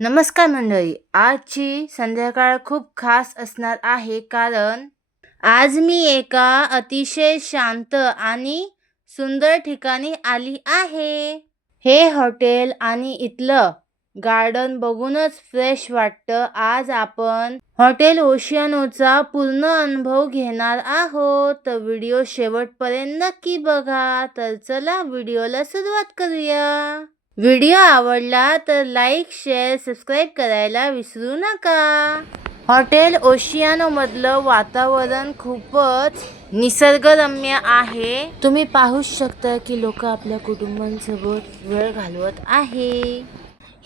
नमस्कार मंडळी, आजची संध्याकाळ खूप खास असणार आहे कारण आज मी एका अतिशय शांत आणि सुंदर ठिकाणी आली आहे. हे हॉटेल आणि इथलं गार्डन बघूनच फ्रेश वाटतं. आज आपण हॉटेल ओशियानोचा पूर्ण अनुभव घेणार आहोत. तर व्हिडिओ शेवटपर्यंत नक्की बघा. तर चला व्हिडिओला सुरुवात करूया. व्हिडिओ आवडला तर लाईक, शेअर, सबस्क्राईब करायला विसरू नका. हॉटेल ओशियानोमधलं वातावरण खूपच निसर्गरम्य आहे. तुम्ही पाहू शकता की लोक आपल्या कुटुंबांसोबत वेळ घालवत आहे.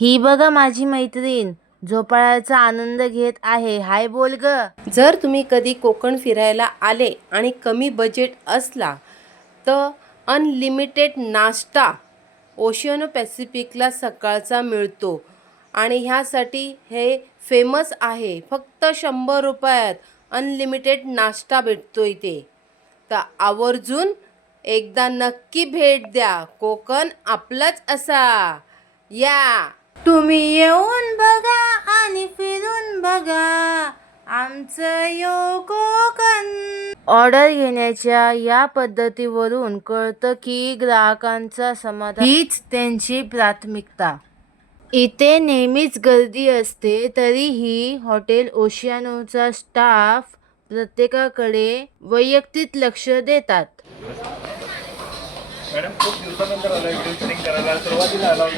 ही बघा माझी मैत्रीण झोपाळ्याचा आनंद घेत आहे. हाय बोल ग. जर तुम्ही कधी कोकण फिरायला आले आणि कमी बजेट असला तर अनलिमिटेड नाश्ता ओशियानो पॅसिफिकला सकाळचा मिळतो आणि ह्यासाठी हे फेमस आहे. फक्त 100 रुपयात अनलिमिटेड नाश्ता भेटतो इथे. तर आवर्जून एकदा नक्की भेट द्या. कोकण आपलंच असा. या तुम्ही येऊन बघा आणि फिरून बघा आमचं यो कोकण. ऑर्डर घेण्याच्या या पद्धतीवरून कळतं की ग्राहकांचा समाधान हीच त्यांची प्राथमिकता. इथे नेहमीच गर्दी असते, तरीही हॉटेल ओशियानोचा स्टाफ प्रत्येकाकडे वैयक्तिक लक्ष देतात.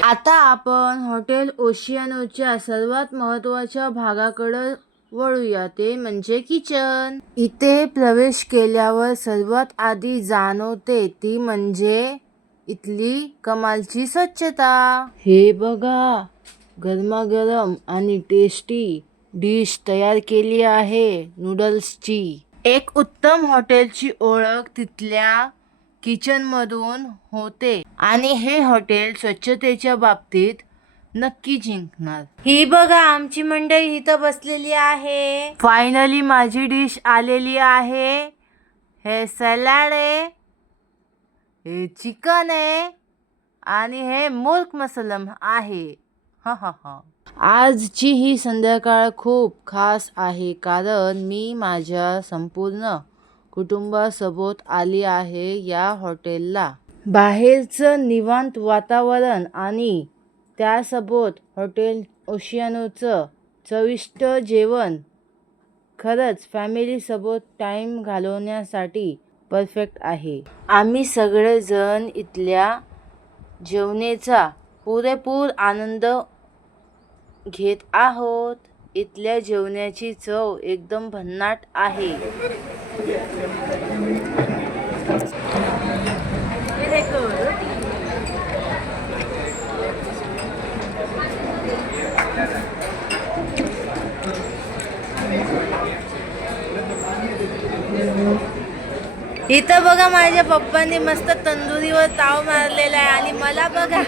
आता आपण हॉटेल ओशियानोच्या सर्वात महत्त्वाच्या भागाकडे वळूया, ते म्हणजे किचन. इथे प्रवेश केल्यावर सर्वात आधी जाणवते ती म्हणजे इथली कमालची स्वच्छता. हे बघा, गरमागरम आणि टेस्टी डिश तयार केली आहे नूडल्सची. एक उत्तम हॉटेलची ओळख तिथल्या किचनमधून होते आणि हे हॉटेल स्वच्छतेच्या बाबतीत नक्की जिंकणार. ही बघा आमची मंडळी इथं बसलेली आहे. फायनली माझी डिश आलेली आहे. हे सॅलड आहे, हे चिकन आहे आणि हे मुर्ग मसलम आहे. आजची ही संध्याकाळ खूप खास आहे कारण मी माझ्या संपूर्ण कुटुंबासोबत आली आहे या हॉटेलला. बाहेरचं निवांत वातावरण आणि त्यासोबत हॉटेल ओशियानोचं चविष्ट जेवण खरंच फॅमिलीसोबत टाईम घालवण्यासाठी परफेक्ट आहे. आम्ही सगळेजण इथल्या जेवणाचा पुरेपूर आनंद घेत आहोत. इथल्या जेवणाची चव एकदम भन्नाट आहे. इथं बघा माझ्या पप्पांनी मस्त तंदुरीवर ताव मारलेला आहे आणि मला बघा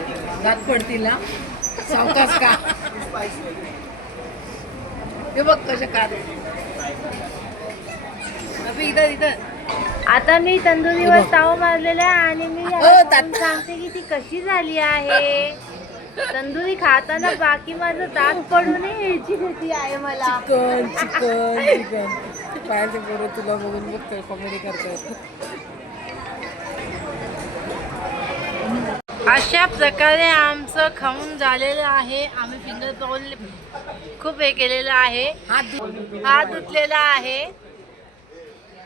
दात पडतील ना. सावकाश का हे बघ कशा का आता मी तंदुरीवर ताव मारलेला आहे आणि मी सांगते की ती कशी झाली आहे. तंदुरी खाताना बाकी माझं दात पडू नये याची भीती आहे मला. चिकन चिकन चिकन पाहिजे बरं तुला बघून बघ कॉमेडी करतायत. अशा प्रकारे आमचं खाऊन झालेलं आहे. आम्ही फिंगर पाऊल खूप हे केलेलं आहे, हात धुतलेला आहे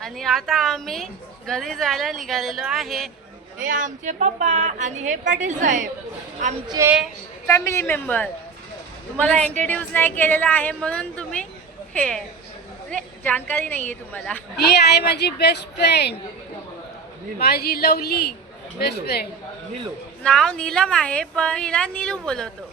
आणि आता आम्ही घरी जायला निघालेलो आहे. हे आमचे पप्पा आणि हे पाटील साहेब आमचे फॅमिली मेंबर. तुम्हाला इंट्रोड्यूस नाही केलेला आहे म्हणून तुम्ही हे जानकारी नाही आहे तुम्हाला. ही आहे माझी बेस्ट फ्रेंड, माझी लवली बेस्ट फ्रेंड. नाव नीलम आहे पण हिला नीलू बोलवतो.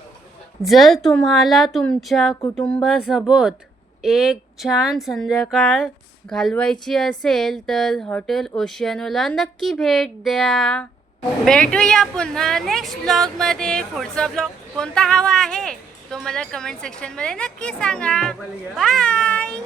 जर तुम्हाला तुमच्या कुटुंबासोबत एक छान संध्याकाळ घालवायची असेल तर हॉटेल ओशियानोला नक्की भेट द्या. भेटूया पुन्हा नेक्स्ट ब्लॉगमध्ये. पुढचा ब्लॉग कोणता हवा आहे तो मला कमेंट सेक्शनमध्ये नक्की सांगा. बाय.